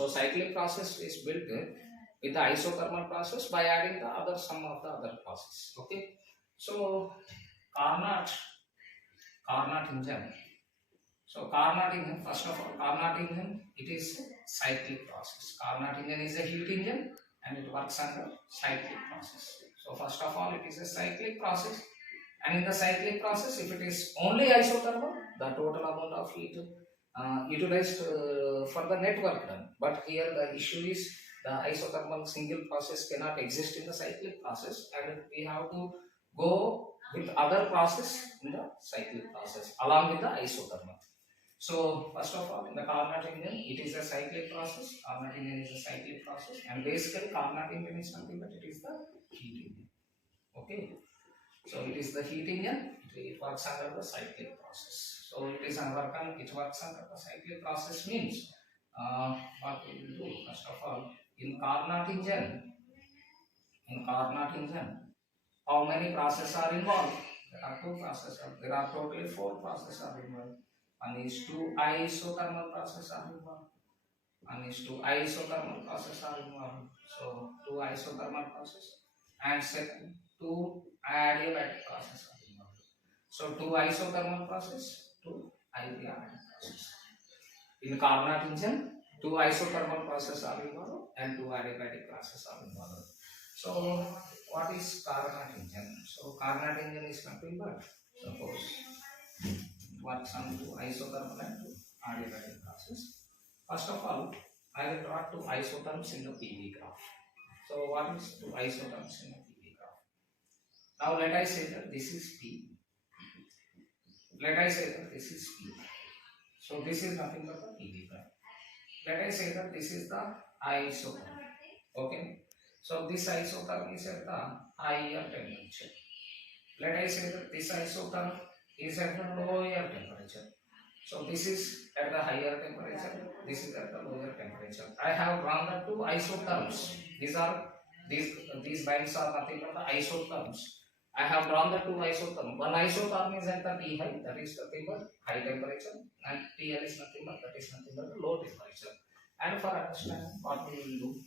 So cyclic process is built with the isothermal process by adding the other sum of the other process. Okay. So carnot engine. So carnot engine, first of all, carnot engine, it is a cyclic process. Carnot engine is a heat engine and it works under cyclic process. So first of all, it is a cyclic process, and in the cyclic process, if it is only isothermal, the total amount of heat utilized for the net work done. But here the issue is the isothermal single process cannot exist in the cyclic process, and we have to go with other process in the cyclic process along with the isothermal. So first of all, in the carnot engine, it is a cyclic process. Carnot engine is a cyclic process, and basically carnot engine is nothing but it is the heat engine. Okay, so it is the heat engine. It works under the cyclic process. So it is it works under the cyclic process means what we will do first of all in carnot engine. In carnot engine, how many processes are involved? There are two processes. There are totally 4 processes are involved. One is 2 isothermal processes are involved. One is 2 isothermal processes are involved. So 2 isothermal processes, and second 2 adiabatic processes are involved. So 2 isothermal process, 2 adiabatic process. In carnot engine, 2 isothermal processes are involved and 2 adiabatic processes are involved. So what is carnot engine? So carnot engine is nothing but, suppose works on 2 isothermal and 2 adiabatic process. First of all, I will draw 2 isotherms in the PV graph. So what is 2 isotherms in the PV graph? Now let I say that this is P. Let I say that this is P. So this is nothing but the PV graph. Let I say that this is the isotherm. Okay. So this isotherm is at the higher temperature. Let I say that this isotherm is at the lower temperature. So this is at the higher temperature, this is at the lower temperature. I have drawn the 2 isotherms. These lines are nothing but the isotherms. I have drawn the 2 isotherms. One isotherm is at the T high, that is nothing but high temperature, and TL is nothing but the low temperature. And for understanding what we will do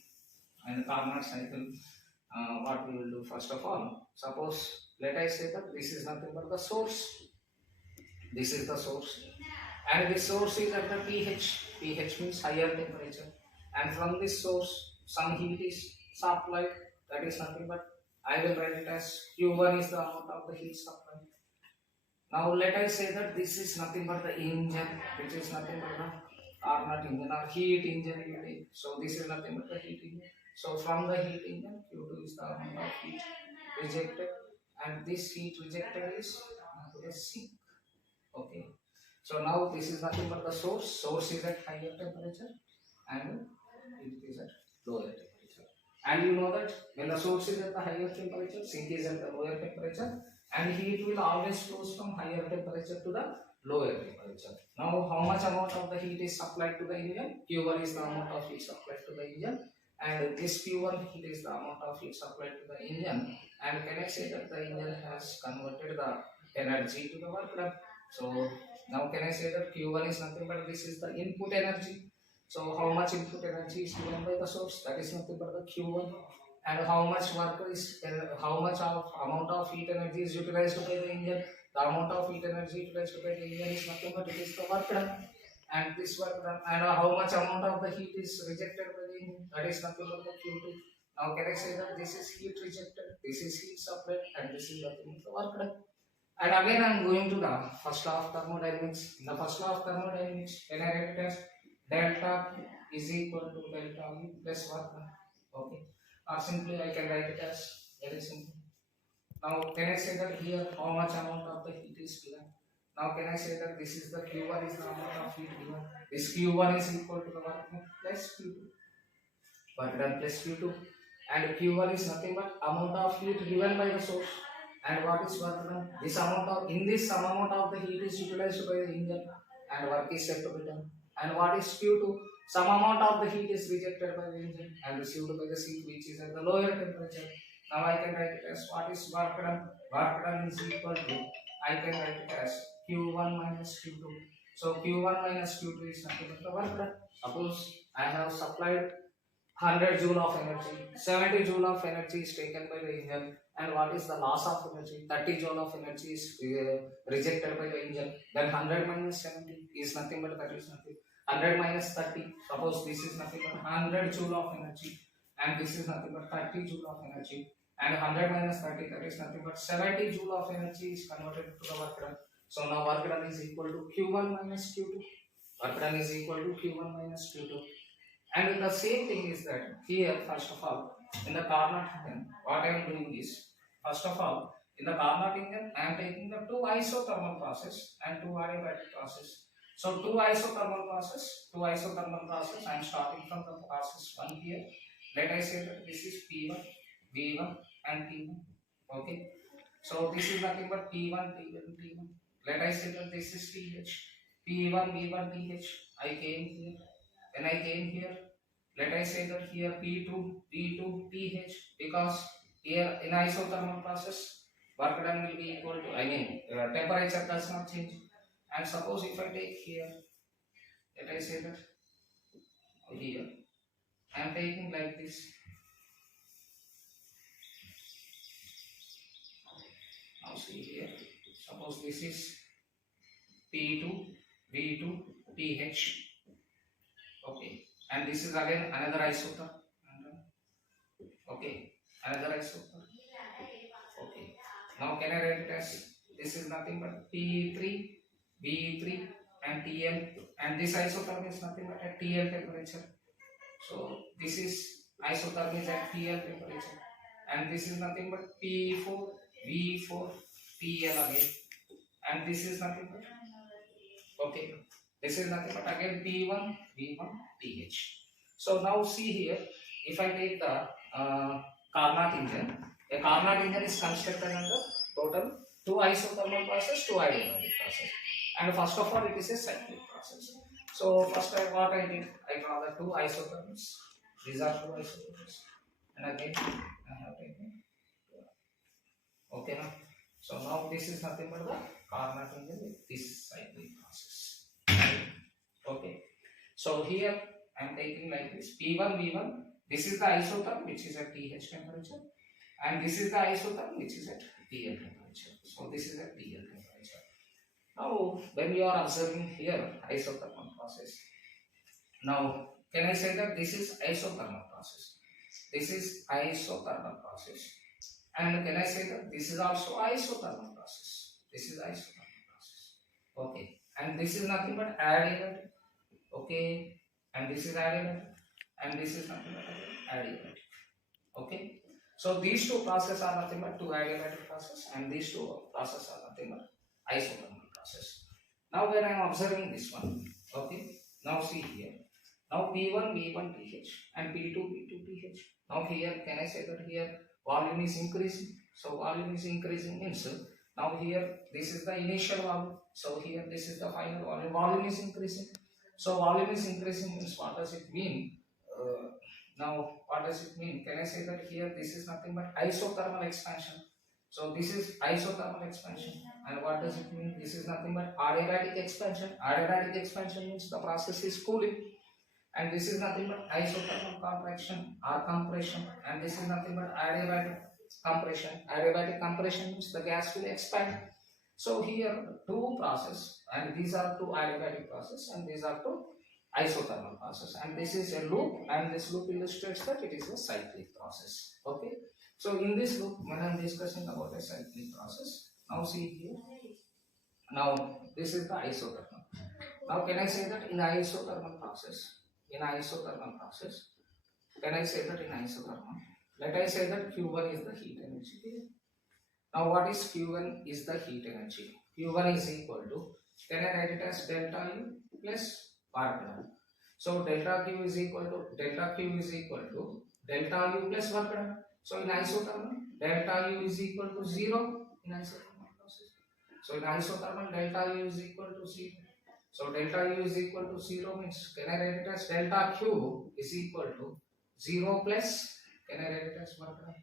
in the Carnot cycle, what we will do first of all, suppose let I say that this is nothing but the source. This is the source, and this source is at the pH. pH means higher temperature, and from this source some heat is supplied. That is nothing but, I will write it as Q1 is the amount of the heat supplied. Now let us say that this is nothing but the engine, which is nothing but the Carnot engine or heat engine. So this is nothing but the heat engine. So from the heat engine, Q2 is the amount of heat rejected, and this heat rejected is a sink. Okay. So now this is nothing but the source. Source is at higher temperature and it is at lower temperature. And you know that when the source is at the higher temperature, sink is at the lower temperature, and heat will always flows from higher temperature to the lower temperature. Now how much amount of the heat is supplied to the engine? Q1 is the amount of heat supplied to the engine, and this Q1 heat is the amount of heat supplied to the engine. And can I say that the engine has converted the energy to the work done? So now can I say that Q1 is nothing but this is the input energy. So how much input energy is given by the source? That is nothing but the Q1. And how much work is, how much of amount of heat energy is utilized by the engine? The amount of heat energy utilized by the engine is nothing but it is the work done. And this work done. And how much amount of the heat is rejected by the engine? That is nothing but the Q2. Now can I say that this is heat rejected, this is heat supplied, and this is nothing but the work done. And again I am going to the first law of thermodynamics. In the first law of thermodynamics, can I write it as delta is equal to delta V plus work done. Okay. Or simply I can write it as very simple. Now can I say that here how much amount of the heat is given? Now can I say that this is the Q1 is the amount of heat given. This Q1 is equal to the work done plus Q2. Work done plus Q2. And Q1 is nothing but amount of heat given by the source. And what is work done? This amount of, in this some amount of the heat is utilized by the engine and work is said to be done. And what is Q2? Some amount of the heat is rejected by the engine and received by the sink, which is at the lower temperature. Now I can write it as what is work done? Work done is equal to, I can write it as Q1 minus Q2. So Q1 minus Q2 is nothing but the work done. Suppose I have supplied 100 joule of energy, 70 joule of energy is taken by the engine, and what is the loss of energy? 30 joule of energy is rejected by the engine. Then 100 minus 70 is nothing but that is nothing. 100 minus 30, suppose this is nothing but 100 joule of energy, and this is nothing but 30 joule of energy, and 100 minus 30, that is nothing but 70 joule of energy is converted to the work done. So now work done is equal to Q1 minus Q2. Work done is equal to Q1 minus Q2. And the same thing is that here, first of all, in the carnot engine, what I am doing is, first of all, in the carnot engine, I am taking the two isothermal process and two adiabatic process. So two isothermal process, I am starting from the process 1 here. Let I say that this is P1, V1 and T1. Okay. So this is nothing but P1, T1, T1. Let I say that this is TH. P1, V1, TH. I came here. When I came here, let I say that here P2, P2, TH, because here in isothermal process, work done will be equal to, temperature does not change. And suppose if I take here, let I say that here, I am taking like this. Now see here, suppose this is P2, V2, TH. Okay, and this is again another isotherm. Okay, another isotherm. Okay, now can I write it as this is nothing but P3, V3 and TL, and this isotherm is nothing but at TL temperature. So this is isotherm is at TL temperature, and this is nothing but P4, V4, TL again, and this is nothing but okay. This is nothing but again P1, V1, TH. So now see here, if I take the carnot engine, a carnot engine is constructed under total two isothermal process, two adiabatic process. And first of all, it is a cyclic process. So first what I did, I draw the two isotherms. These are two isotherms. And again, I have taken. Okay, now. So now this is nothing but the carnot engine with this cyclic process. Okay, so here I am taking like this P1, V1. This is the isotherm which is at TH temperature, and this is the isotherm which is at TL temperature. So this is at TL temperature. Now, when you are observing here isothermal process, now can I say that this is isothermal process? This is isothermal process, and can I say that this is also isothermal process? This is isothermal process. Okay. And this is nothing but adiabatic. Okay, and this is adiabatic, and this is nothing but adiabatic. Okay, so these two processes are nothing but two adiabatic process, and these two processes are nothing but isothermal process. Now when I am observing this one, okay, now see here, now P1, V1, TH, and P2, V2, TH. Now here, can I say that here volume is increasing? So volume is increasing means now here this is the initial volume. So here this is the final volume. Volume is increasing. So volume is increasing means what does it mean? Now what does it mean? Can I say that here this is nothing but isothermal expansion? So this is isothermal expansion. And what does it mean? This is nothing but adiabatic expansion. Adiabatic expansion means the process is cooling. And this is nothing but isothermal contraction or compression. And this is nothing but adiabatic compression. Adiabatic compression means the gas will expand. So here two process, and these are two adiabatic process, and these are two isothermal process, and this is a loop, and this loop illustrates that it is a cyclic process. Okay, so in this loop when I am discussing about a cyclic process, now see here, now this is the isothermal. Now can I say that in isothermal process, can I say that in isothermal, let I say that Q1 is the heat energy. Now what is Q1 is the heat energy? Q1 is equal to, can I write it as delta U plus work done. So delta Q is equal to delta U plus work done. So in isothermal, delta U is equal to 0 in isothermal process. So in isothermal, delta U is equal to 0. So delta U is equal to 0 means, can I write it as delta Q is equal to 0 plus, can I write it as work done?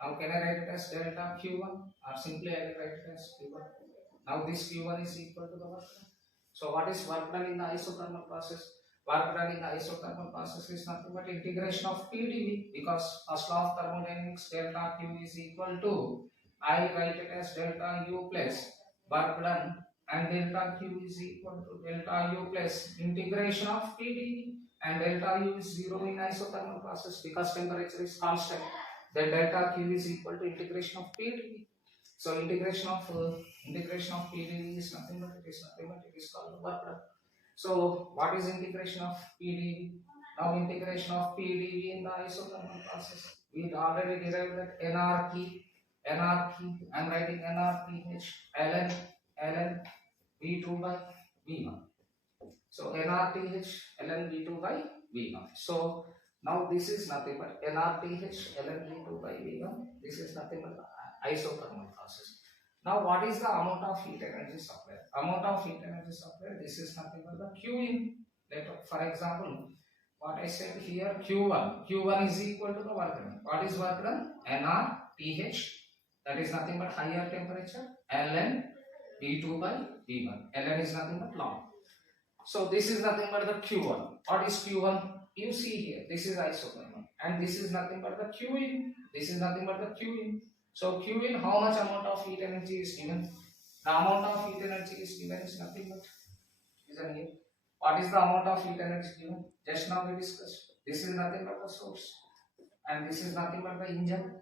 Now can I write it as delta Q1, or simply I will write it as Q1. Now this Q1 is equal to the work done. So what is work done in the isothermal process? Work done in the isothermal process is nothing but integration of PdV, because first law of thermodynamics, delta Q is equal to, I write it as delta U plus work done, and delta Q is equal to delta U plus integration of PdV, and delta U is 0 in isothermal process because temperature is constant. Then delta Q is equal to integration of PdV. So integration of PdV is nothing but it is called work done. So what is integration of PdV? Now integration of PdV in the isothermal process. We already derived that nRT. I am writing nRTH ln V2 by V1. So nRTH ln V2 by V1. So now this is nothing but nRTH ln V2 by V1. This is nothing but the isothermal process. Now what is the amount of heat energy supplied? Amount of heat energy supplied, this is nothing but the Q in. For example, what I said here, Q1 is equal to the work done. What is work done? nRTH, that is nothing but higher temperature, ln V2 by V1. ln is nothing but long. So this is nothing but the Q1. What is Q1? You see here, this is isothermal, and this is nothing but the Q in. This is nothing but the Q in. So Q in, how much amount of heat energy is given? The amount of heat energy is given is nothing but, isn't here? What is the amount of heat energy given? Just now we discussed. This is nothing but the source, and this is nothing but the engine.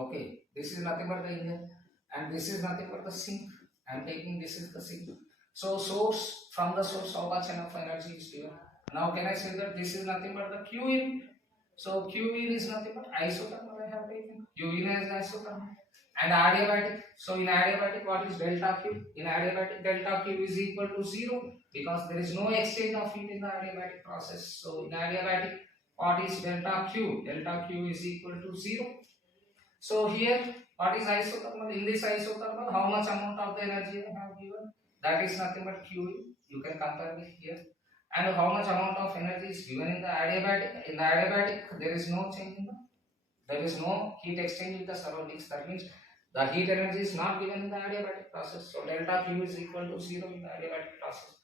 Okay, this is nothing but the engine, and this is nothing but the sink. I am taking this is the sink. So source, from the source, how much enough energy is given? Now can I say that this is nothing but the Q in? So Q in is nothing but isothermal I have taken. Q in as isothermal. And adiabatic. So in adiabatic, what is delta Q? In adiabatic, delta Q is equal to 0 because there is no exchange of heat in the adiabatic process. So in adiabatic, what is delta Q? Delta Q is equal to 0. So here, what is isothermal? In this isothermal, how much amount of the energy I have given? That is nothing but Q in. You can compare with here. And how much amount of energy is given in the adiabatic? In the adiabatic, there is no change in the, there is no heat exchange with the surroundings. That means the heat energy is not given in the adiabatic process. So delta Q is equal to 0 in the adiabatic process.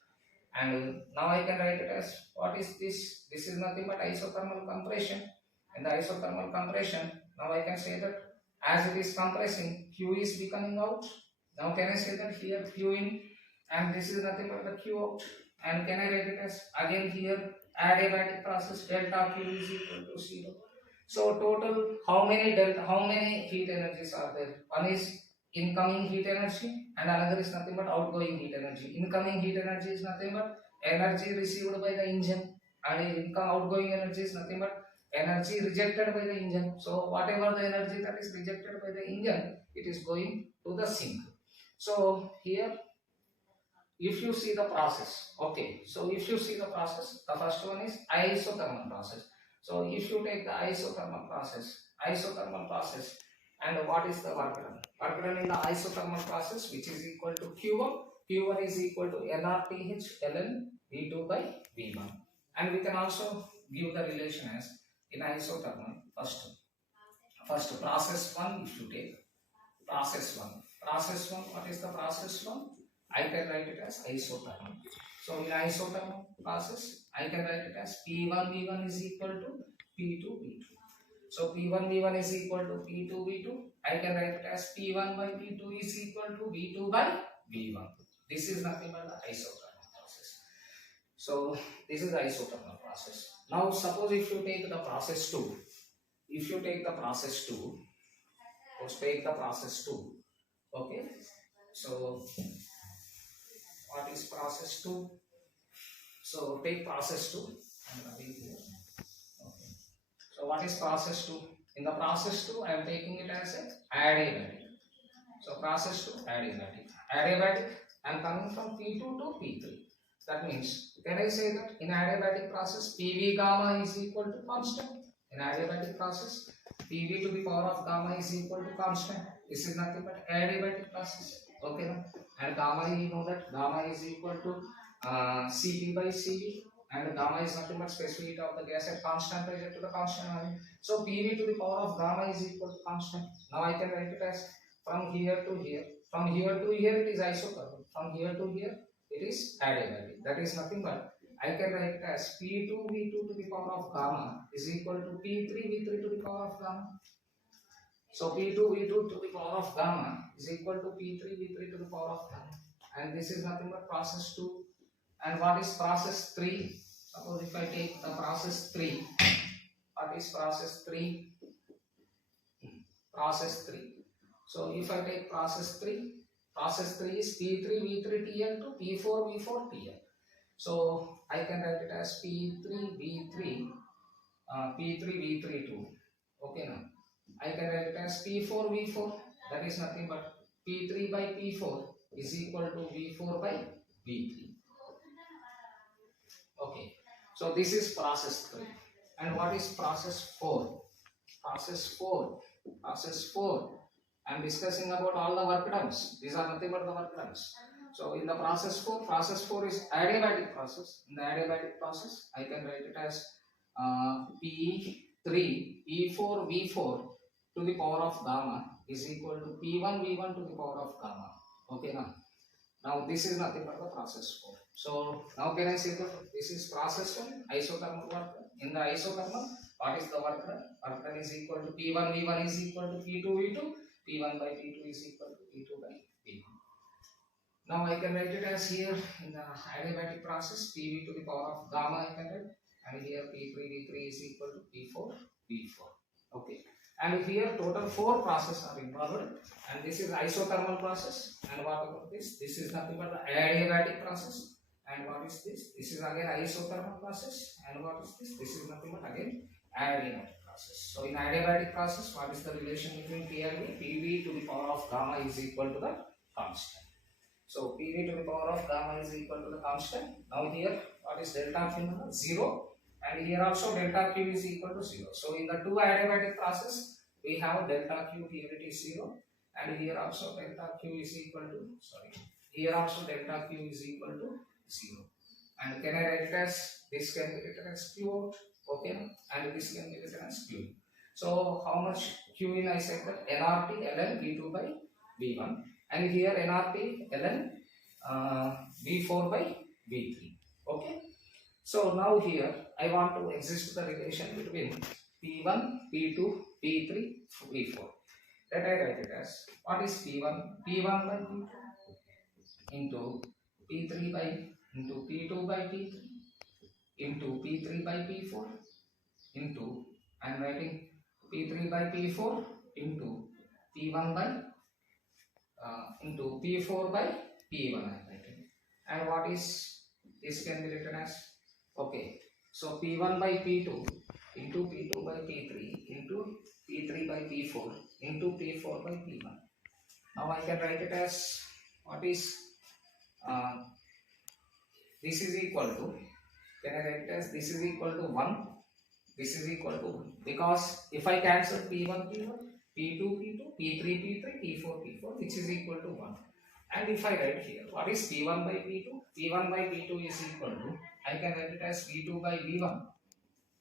And now I can write it as, what is this? This is nothing but isothermal compression. In the isothermal compression, now I can say that as it is compressing, Q is becoming out. Now can I say that here Q in, and this is nothing but the Q out. And can I write it as, again here, adiabatic process, delta Q is equal to 0. So total, how many heat energies are there? One is incoming heat energy, and another is nothing but outgoing heat energy. Incoming heat energy is nothing but energy received by the engine, and outgoing energy is nothing but energy rejected by the engine. So whatever the energy that is rejected by the engine, it is going to the sink. So here, if you see the process, okay, so if you see the process, the first one is isothermal process. So if you take the isothermal process, and what is the work done? Work done in the isothermal process, which is equal to Q1 is equal to nRTH ln V2 by V1. And we can also give the relation as in isothermal, first process 1, if you take process 1, what is the process 1? I can write it as isothermal. So in isothermal process, I can write it as P1 V1 is equal to P2 V2. So P1 V1 is equal to P2 V2. I can write it as P1 by P2 is equal to V2 by V1. This is nothing but the isothermal process. So this is the isothermal process. Now suppose if you take the process 2, let's take the process 2. Okay. So what is process 2? So take process 2. Okay. So what is process 2? In the process 2, I am taking it as a adiabatic. So process 2, adiabatic. I am coming from P2 to P3. That means, can I say that in adiabatic process, PV gamma is equal to constant? In adiabatic process, PV to the power of gamma is equal to constant. This is nothing but adiabatic process. Okay, and gamma, you know that gamma is equal to Cp by Cv, and gamma is nothing but specific of the gas at constant pressure to the constant volume. So PV to the power of gamma is equal to constant. Now I can write it as from here to here. From here to here it is isothermal. From here to here it is adiabatic. That is nothing but I can write it as P2 V2 to the power of gamma is equal to P3 V3 to the power of gamma. So P2 V2 to the power of gamma is equal to P3 V3 to the power of gamma. And this is nothing but process 2. And what is process 3? Suppose if I take the process 3, what is process 3? Process 3. So if I take process 3 is P3 V3 TL to P4 V4 TL. So I can write it as P3 V3 P3 V3 2. Okay, now I can write it as P4 V4, that is nothing but P3 by P4 is equal to V4 by V3. Okay, so this is process 3. And what is process 4? Process 4. I am discussing about all the work terms. These are nothing but the work terms. So in the process 4 is adiabatic process. In the adiabatic process, I can write it as P3 P4 V4 to the power of gamma is equal to P1 V1 to the power of gamma. Okay, now this is nothing but the process 4. So now can I say that this is process 1 isothermal work. In the isothermal, what is the work done? Work done is equal to P1 V1 is equal to P2 V2. P1 by P2 is equal to P2 by P1. Now I can write it as here in the adiabatic process PV to the power of gamma I can write, and here P3 V3 is equal to P4 V4. Okay, and here total 4 processes are involved, and this is isothermal process. And what about this? This is nothing but the adiabatic process. And what is this? This is again isothermal process. And what is this? This is nothing but again adiabatic process. So in adiabatic process, what is the relation between P and V? PV to the power of gamma is equal to the constant. So PV to the power of gamma is equal to the constant. Now here, what is delta Q? 0. And here also delta Q is equal to 0. So in the 2 adiabatic process, we have delta Q, here it is 0. And here also delta Q is equal to, here also delta Q is equal to 0. And can I write it as, this can be written as Q out, okay, and this can be written as Q. So how much Q in I said that nRT ln V2 by V1, and here nRT ln V4 by V3, okay. So now here I want to exist the relation between P1, P2, P3, V4. That I write it as, what is P1? P1 by P2 into P3 by into P2 by P3 into P3 by P4 into, I am writing P3 by P4 into P1 by into P4 by P1 I am writing. And what is, this can be written as, okay, so P1 by P2 into P2 by P3 into P3 by P4 into P4 by P1. Now I can write it as, what is this is equal to, can I write it as, this is equal to 1, this is equal to 1, because if I cancel P1 P1, P2 P2, P3 P3, P4 P4, which is equal to 1. And if I write here, what is P1 by P2? P1 by P2 is equal to, I can write it as P2 by V1,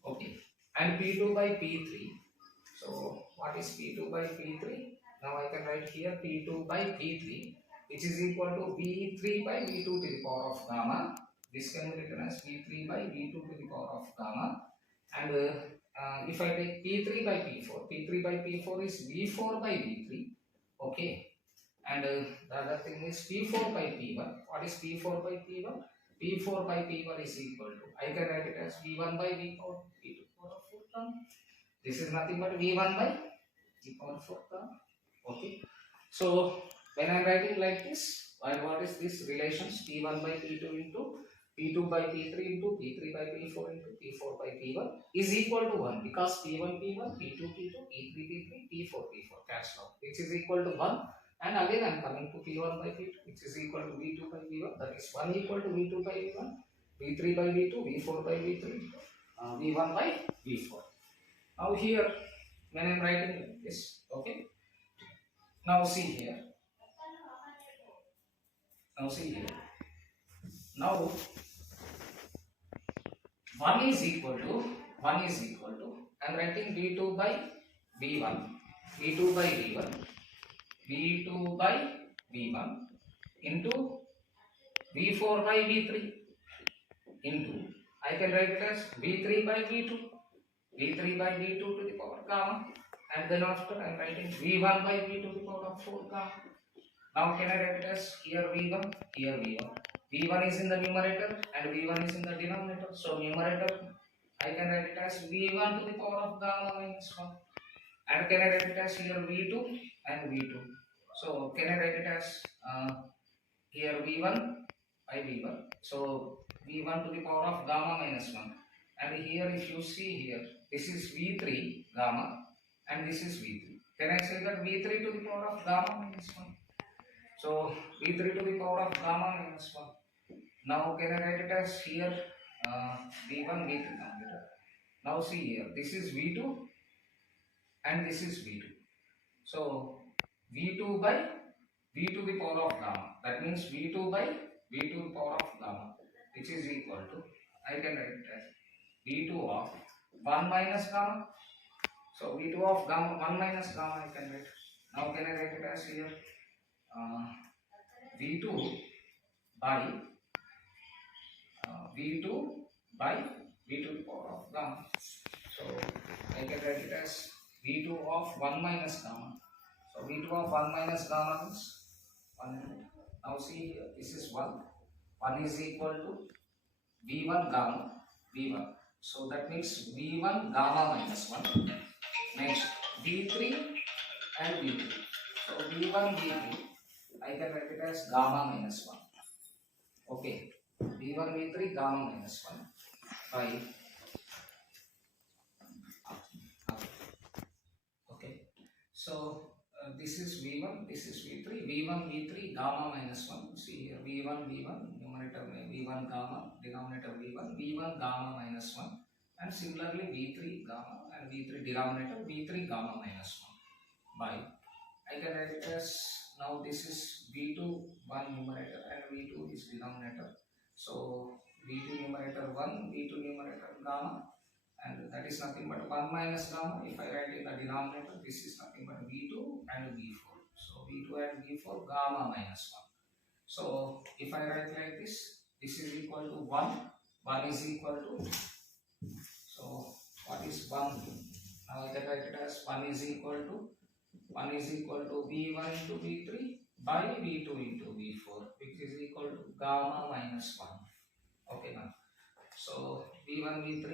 okay, and P2 by P3. So what is P2 by P3? Now I can write here P2 by P3, which is equal to V3 by V2 to the power of gamma. This can be written as P3 by V2 to the power of gamma. And if I take P3 by P4, P3 by P4 is V4 by V3, okay. And the other thing is P4 by P1. What is P4 by P1? P4 by P1 is equal to, I can write it as V1 by V4 P2 power of 4 term. This is nothing but V1 by V power 4 term, okay. So when I am writing like this, what is this relations? P1 by P2 into P2 by P3 into P3 by P4 into P4 by P1 is equal to 1, because P1 P1, P2 P2, P3 P3, P4 P4 cancel out, which is equal to 1. And again I am coming to P1 by P2, which is equal to V2 by V1, that is 1 equal to V2 by V1, V3 by V2, V4 by V3, V1 by V4. Now here, when I am writing like this, okay. Now see here. Now 1 is equal to, I am writing V2 by V1, V2 by V1, V2 by V1 into V4 by V3. into, I can write it as V3 by V2. V3 by V2 to the power gamma, and then after I am writing V1 by V2 to the power of 4 gamma. Now can I write it as here V1, here V1. V1 is in the numerator and V1 is in the denominator. So numerator I can write it as V1 to the power of gamma minus 1. And can I write it as here V2 and V2. So can I write it as here V1 by V1. So V1 to the power of gamma minus 1. And here if you see here, this is V3 gamma and this is V3. Can I say that V3 to the power of gamma minus 1? So V3 to the power of gamma minus 1. Now can I write it as here V1, V3 now. Now see here, this is V2 and this is V2. So V2 by V to the power of gamma. That means V2 by V to the power of gamma, which is equal to, I can write it as V2 of 1 minus gamma. So V2 of gamma 1 minus gamma I can write. Now can I write it as here V2 by V2 by V to the power of gamma. So I can write it as V2 of 1 minus gamma. So V2 of 1 minus gamma means 1. Now see here, this is 1. 1 is equal to V1 gamma V1. So that means V1 gamma minus 1. Next V3 and V3. So V1 V3 I can write it as gamma minus 1. Okay. V1 V3 gamma minus 1 by okay. So this is V1, this is V3. V1 V3 gamma minus 1. See here V1 V1 numerator V1 gamma, denominator V1 V1 gamma minus 1, and similarly V3 gamma and V3 denominator V3 gamma minus 1 by, I can write it as, now this is V2 1 numerator and V2 is denominator. So V2 numerator 1, V2 numerator gamma, and that is nothing but 1 minus gamma. If I write in the denominator, this is nothing but V2 and V4. So V2 and V4 gamma minus 1. So if I write like this is equal to 1, 1 is equal to, so what is 1? Now I can write it as 1 is equal to V1 into V3 by V2 into V4, which is equal to gamma minus 1. Okay now. So V1 V3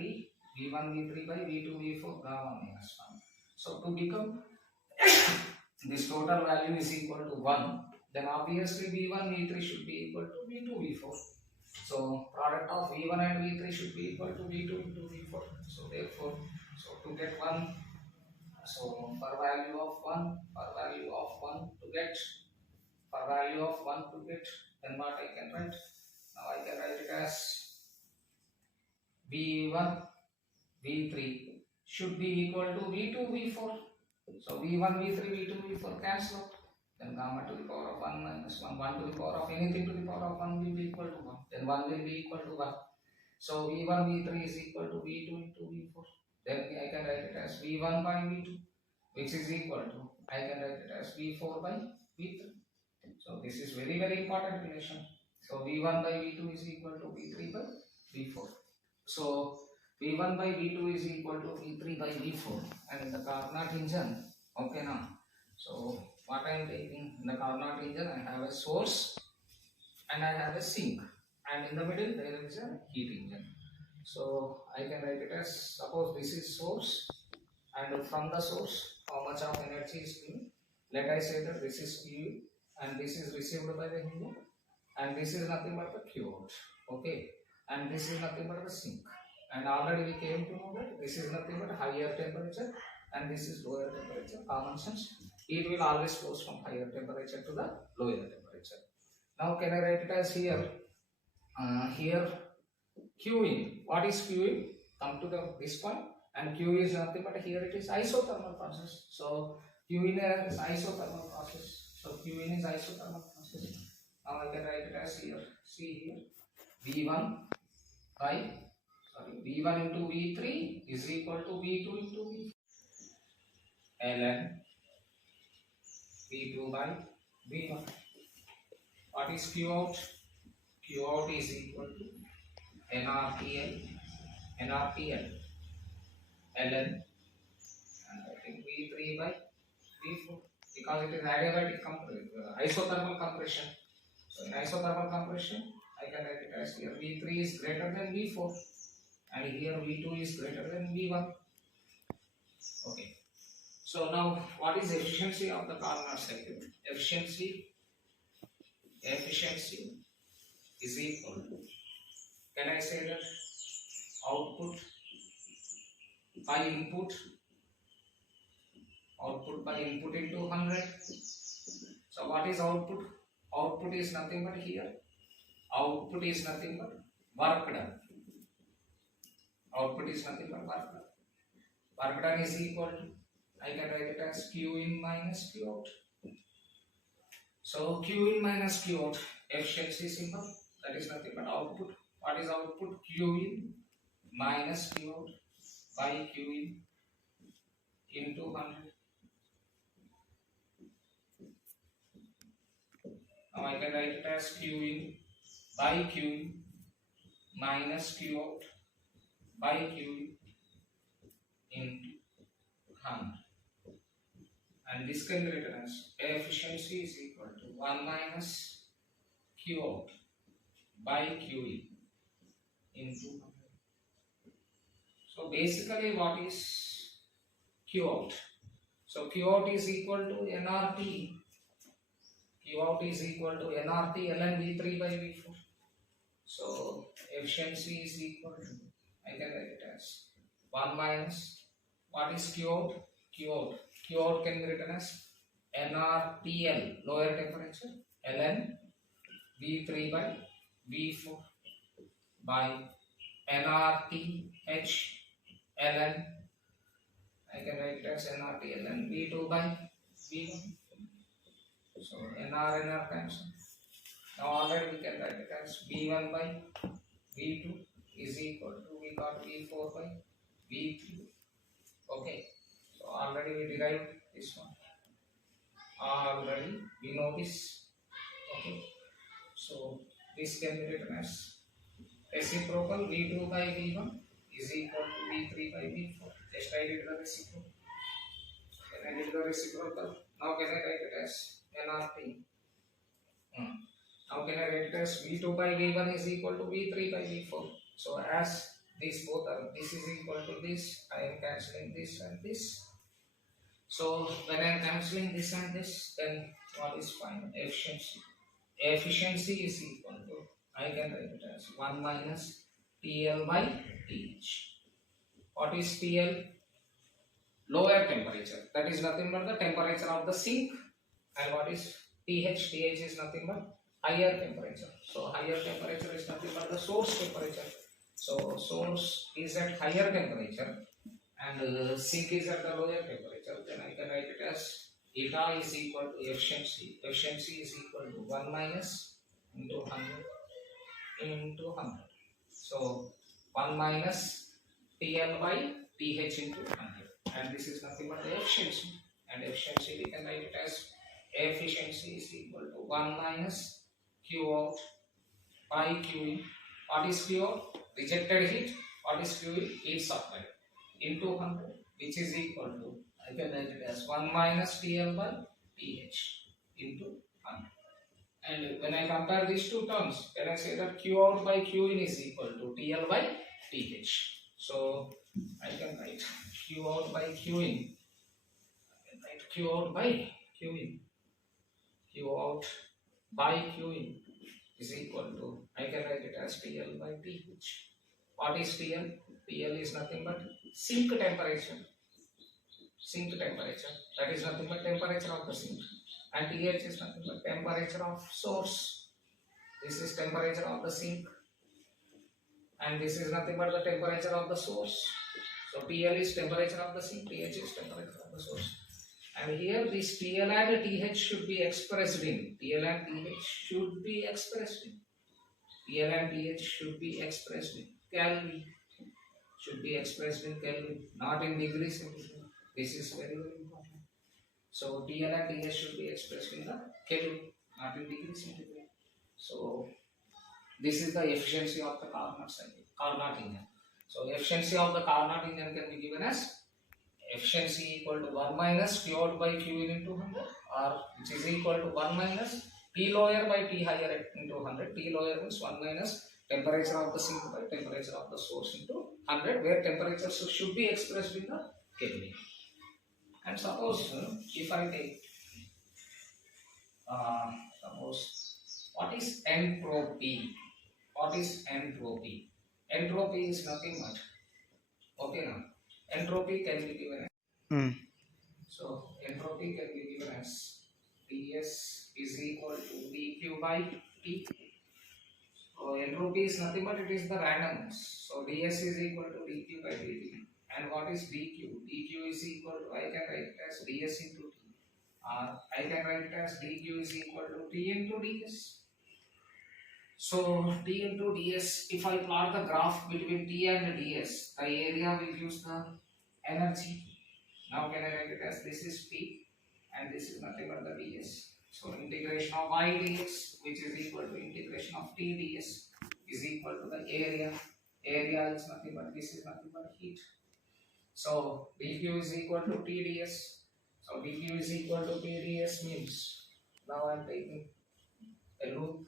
by V2 V4 gamma minus 1. So to become this total value is equal to 1, then obviously V1 V3 should be equal to V2 V4. So product of V1 and V3 should be equal to V2 into V4. So therefore, so to get 1, so for value of 1 to get, then what I can write? Now I can write it as V1 V3 should be equal to V2 V4. So V1 V3 V2 V4 cancel out. Then gamma to the power of 1 minus 1, 1 to the power of anything to the power of 1 will be equal to 1. Then 1 will be equal to 1. So V1 V3 is equal to V2 into V4. Then I can write it as V1 by V2, which is equal to, I can write it as V4 by V3. So this is very important relation. So V1 by V2 is equal to V3 by V4. So V1 by V2 is equal to V3 by V4, and in the carnot engine, okay now. So what I am taking in the carnot engine, I have a source and I have a sink, and in the middle there is a heat engine. So I can write it as, suppose this is source, and from the source how much of energy is given. Let I say that this is Q and this is received by the inlet, and this is nothing but the Q out. Okay, and this is nothing but the sink. And already we came to know that this is nothing but higher temperature and this is lower temperature. Common sense, heat will always flows from higher temperature to the lower temperature. Now can I write it as here? Here Q in. What is Q in? Come to this point, and Q is nothing but here it is isothermal process. So Q in is isothermal process. So Q in is isothermal process. Now I can write it as here. See here, V1 by V1 into V3 is equal to V2 into V4. Ln V2 by V1. What is Q out? Q out is equal to NRTL, NRTL, ln, and I think V3 by V4 because it is adiabatic isothermal compression. So in isothermal compression, I can write it as here V3 is greater than V4 and here V2 is greater than V1. Okay. So now what is efficiency of the Carnot cycle? Efficiency is equal to, can I say that output by input into 100. So what is output? Output is nothing but here. Output is nothing but work done. Output is nothing but work done. Work done is equal to, I can write it as Q in minus Q out. So Q in minus Q out, efficiency simple, that is nothing but output. What is output? Q in minus Q out by Q in into 100. Now I can write it as Q in by Q in minus Q out by Q in into 100. And this can be written as efficiency is equal to 1 minus Q out by Q in into 100. So basically what is Q out? So Q out is equal to nRT. Q out is equal to nRT ln V3 by V4. So efficiency is equal to, I can write it as 1 minus, what is Q out? Q out can be written as nRTL, lower temperature, ln V3 by V4 by nRTH ln, I can write it as nRT ln V2 by V1. So NR cancel. Now already we can write it as V1 by V2 is equal to, we got V4 by V3. Okay. So already we derived this one. Already we know this. Okay. So this can be written as reciprocal V2 by V1 is equal to V3 by V4. Just I did the reciprocal. Then I did the reciprocal. Now can I write it as nRT? Now can I write it as V2 by V1 is equal to V3 by V4. So as these both are, this is equal to this, I am cancelling this and this. So when I am cancelling this and this, then what is final? Efficiency. Efficiency is equal to, I can write it as 1 minus TL by TH. What is TL? Lower temperature. That is nothing but the temperature of the sink. And what is TH? TH is nothing but higher temperature. So higher temperature is nothing but the source temperature. So source is at higher temperature and sink is at the lower temperature. Then I can write it as eta is equal to efficiency. Efficiency is equal to 1 minus into 100 into 100. So 1 minus TL by TH into 100. And this is nothing but the efficiency. And efficiency we can write it as efficiency is equal to 1 minus Q out by Q in. What is Q out? Rejected heat. What is Q in? Heat supplied into 100, which is equal to, I can write it as 1 minus TL by TH into 100. And when I compare these two terms, can I say that Q out by Q in is equal to TL by TH? So I can write Q out by Q in. I can write Q out by Q in. Q out by Q in is equal to, I can write it as TL by TH. What is TL? TL is nothing but sink temperature. Sink temperature. That is nothing but temperature of the sink. And TH is nothing but temperature of source. This is temperature of the sink. And this is nothing but the temperature of the source. So TL is temperature of the sink. TH is temperature of the source. And here this TL and TH should be expressed in. TL and TH should be expressed in. TL and TH should be expressed in Kelvin. Should be expressed in Kelvin, not in degrees centigrade. This is very, very important. So TL and TH should be expressed in the Kelvin, not in degrees centigrade. So this is the efficiency of the Carnot cycle. Carnot engine. So efficiency of the Carnot engine can be given as efficiency equal to 1 minus Q out by Q in into 100, or which is equal to 1 minus T lower by T higher into 100. T lower means 1 minus temperature of the sink by temperature of the source into 100, where temperature should be expressed in the Kelvin. And suppose if I take suppose what is entropy? What is entropy? Entropy is nothing but, okay now, entropy can be given as, so entropy can be given as Ts is equal to dq by T. So entropy is nothing but it is the randomness. So ds is equal to dq by dt. And what is dq? dq is equal to, I can write it as ds into T. Or I can write it as dq is equal to T into ds. So T into ds, if I plot the graph between T and ds, the area will use the energy. Now can I write it as this is P and this is nothing but the ds. So integration of y dx, which is equal to integration of T ds, is equal to the area. Area is nothing but, this is nothing but heat. So dq is equal to T ds. So dq is equal to T ds means, now I am taking a loop.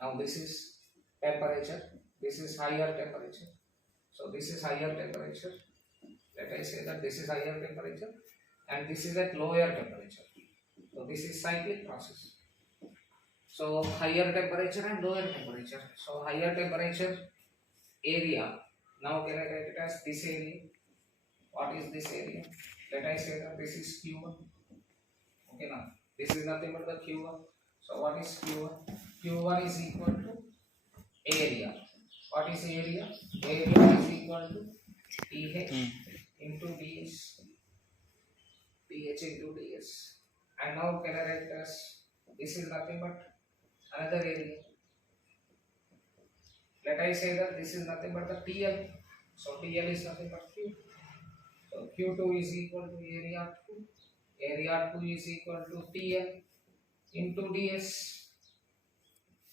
Now this is temperature, this is higher temperature. So this is higher temperature. Let I say that this is higher temperature and this is at lower temperature. So this is cyclic process. So higher temperature and lower temperature. So higher temperature area. Now can I write it as this area? What is this area? Let I say that this is Q1. Okay now. This is nothing but the Q1. So what is Q1? Q1 is equal to area. What is area? Area is equal to TH into ds. TH into ds. And now can I write it as, this is nothing but another area. Let I say that this is nothing but the TL. So TL is nothing but Q. So Q2 is equal to area 2. Area 2 is equal to TL into ds.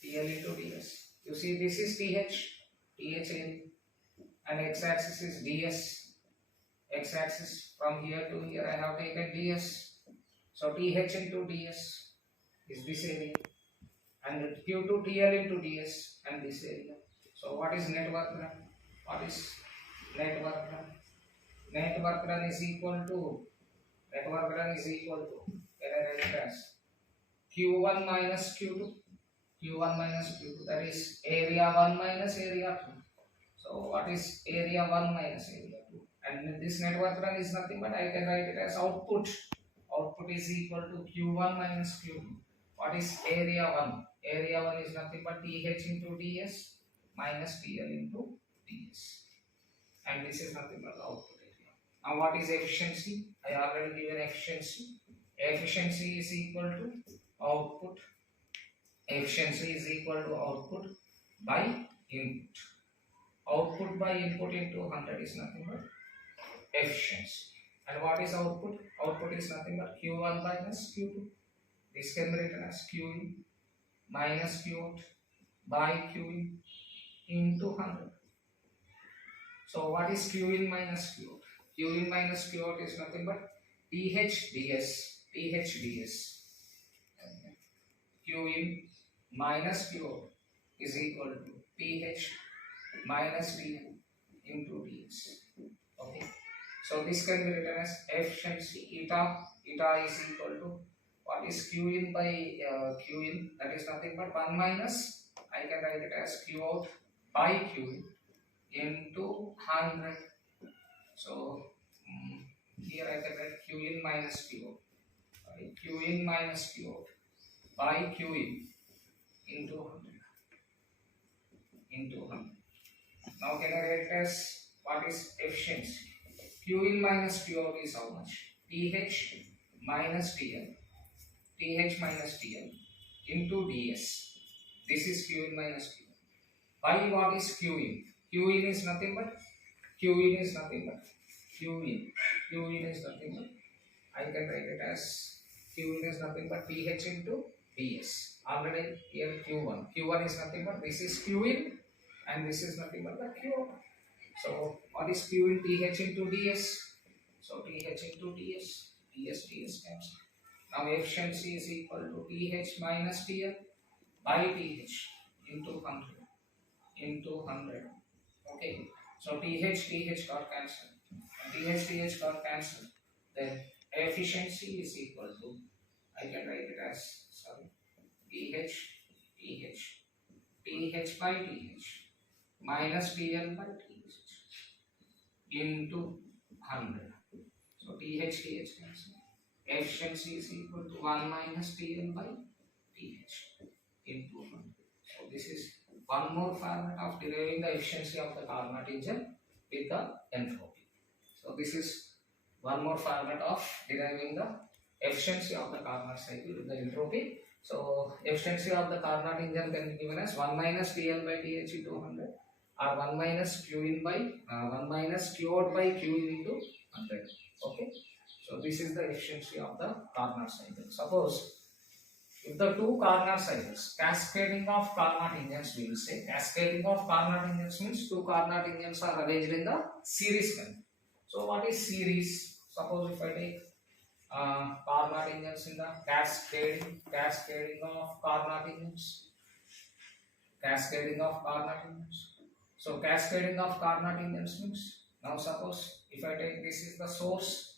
TL into ds. You see this is TH. TH area. And x-axis is ds. X-axis from here to here I have taken ds. So TH into ds is this area. And Q2 TL into ds and this area. So what is net work done? What is net work done? Net work done is equal to, net work done is equal to, can I write it as Q1 minus Q2. Q1 minus Q2, that is area 1 minus area 2. So what is area 1 minus area 2? And this net work done is nothing but I can write it as output. Output is equal to Q1 minus Q2. What is area 1? Area 1 is nothing but TH into ds minus TL into ds. And this is nothing but output area. Now what is efficiency? I already given efficiency. Efficiency is equal to output. Efficiency is equal to output by input. Output by input into 100 is nothing but efficiency. And what is output? Output is nothing but Q1 minus Q2. This can be written as Q in minus Q out by Q in into 100. So what is Q in minus Q out? Q in minus Q out is nothing but TH ds. TH ds. Q in minus Q out is equal to TH minus dn into ds. Okay. So this can be written as efficiency eta. Eta is equal to, what is Q in by Q in? That is nothing but 1 minus, I can write it as Q out by Q in into 100. So here I can write Q in minus Q out. Q in minus Q out by Q in into 100. Into 100. Now can I write as, what is efficiency? Q in minus Q out is how much? TH minus TL. TH minus TL into ds. This is Q in minus Q. By what is Q in? Q in is nothing but, Q in is nothing but, Q in. Q in is nothing but, I can write it as Q in is nothing but TH into ds. Already here Q1. Q1 is nothing but, this is Q in and this is nothing but the Q. So what is Q in TH into DS? So TH into DS, DS cancel. Now efficiency is equal to TH minus TL by TH into 100. Okay. So TH got cancelled. TH got cancelled. Then efficiency is equal to, I can write it as, sorry, TH by TH minus TL by TH into 100. So TH cancel. Efficiency is equal to 1 minus TL by TH into 100. So this is one more format of deriving the efficiency of the carnot engine with the entropy. So this is one more format of deriving the efficiency of the carnot cycle with the entropy. So efficiency of the carnot engine can be given as 1 minus TL by TH into 100, or 1 minus Q in by 1 minus Q out by Q in into 100. Okay. So this is the efficiency of the carnot cycle. Suppose if the two carnot cycles, cascading of carnot engines, we will say cascading of carnot engines means two carnot engines are arranged in the series connection. So what is series? Suppose if I take carnot engines in the cascading of carnot engines, So cascading of carnot engines means, now suppose if I take this is the source,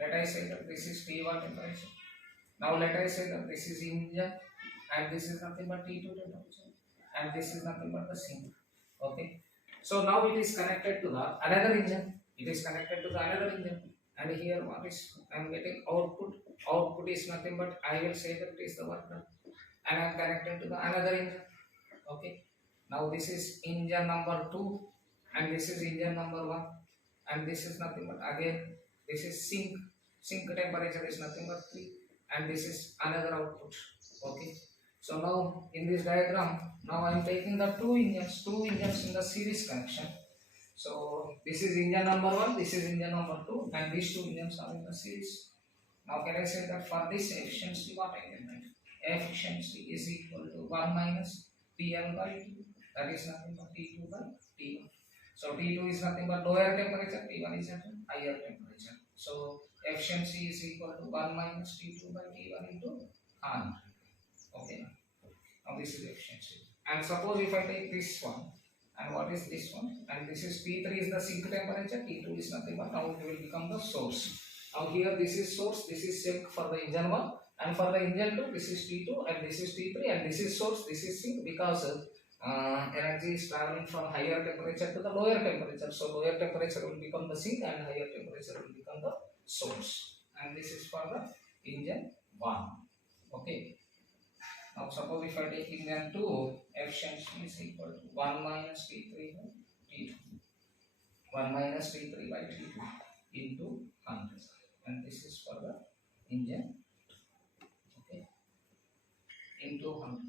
let I say that this is T1 temperature. Now let I say that this is engine and this is nothing but T2 temperature and this is nothing but the sink. Okay. So now it is connected to the another engine. And here what is, I am getting output. Output is nothing but, I will say that it is the work done. And I am connected to the another engine. Okay. Now this is engine number 2 and this is engine number 1. And this is nothing but, again this is sink temperature is nothing but 3, and this is another output. Okay. So now in this diagram, now I am taking the two engines in the series connection. So this is engine number 1, this is engine number 2, and these two engines are in the series. Now can I say that for this efficiency, what I can write? Efficiency is equal to 1 minus TL by T, that is nothing but T2 by T1. So T2 is nothing but lower temperature, T1 is at a higher temperature. So efficiency is equal to 1 minus T2 by T1 into 100. Okay. Now this is efficiency. And suppose if I take this one, and what is this one? And this is T3 is the sink temperature, T2 is nothing but, now it will become the source. Now here this is source, this is sink for the engine 1, and for the engine 2 this is T2 and this is T3, and this is source, this is sink, because energy is traveling from higher temperature to the lower temperature. So lower temperature will become the sink and higher temperature will become the source. And this is for the engine 1. Okay. Now suppose if I take engine 2, efficiency is equal to 1 minus T3 by T2. 1 minus T3 by T2 into 100. And this is for the engine 2. Okay. Into 100,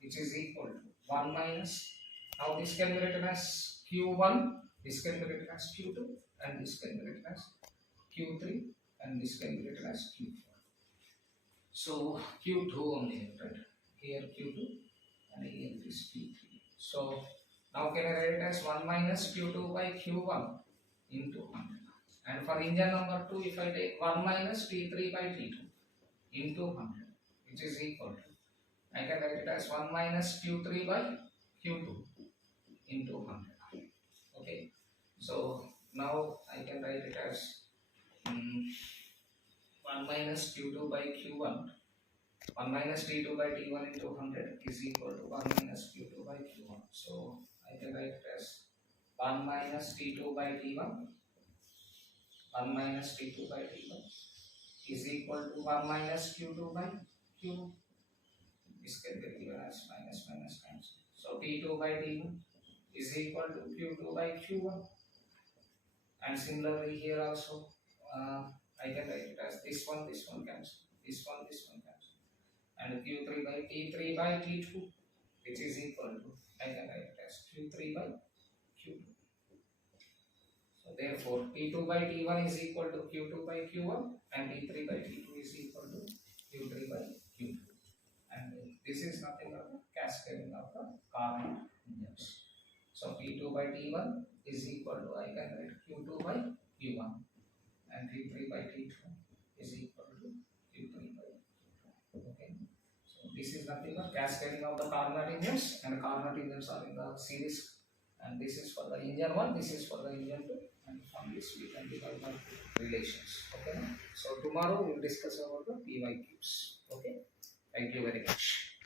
which is equal to 1 minus, now this can be written as Q1, this can be written as Q2, and this can be written as Q3, and this can be written as Q4. So Q2 only, right? Here Q2 and here it is Q3. So now can I write it as 1 minus Q2 by Q1 into 100. And for engine number 2, if I take 1 minus T3 by T2 into 100, which is equal to, I can write it as 1 minus Q3 by Q2 into 100. Okay. So now I can write it as 1 minus Q2 by Q1, 1 minus T2 by T1 into 100 is equal to 1 minus Q2 by Q1. So I can write it as 1 minus T2 by T1, 1 minus T2 by T1 is equal to 1 minus Q2 by Q1. This can be given as minus cancel. So T2 by T1 is equal to Q2 by Q1. And similarly here also, I can write it as this one cancel, this one cancel. And Q3 by T3 by T2, which is equal to, I can write it as Q3 by Q2. So therefore, T2 by T1 is equal to Q2 by Q1, and T3 by T2 is equal to Q3 by Q2. And this is nothing but the cascading of the carnot engines. So P2 by T1 is equal to, I can write Q2 by Q1, and P3 by T2 is equal to Q3 by Q2. Okay. So this is nothing but cascading of the carnot engines, and carnot engines are in the series, and this is for the engine 1, this is for the engine 2, and from this we can derive the relations. Okay. So tomorrow we will discuss about the PYQs. Okay. Thank you very much.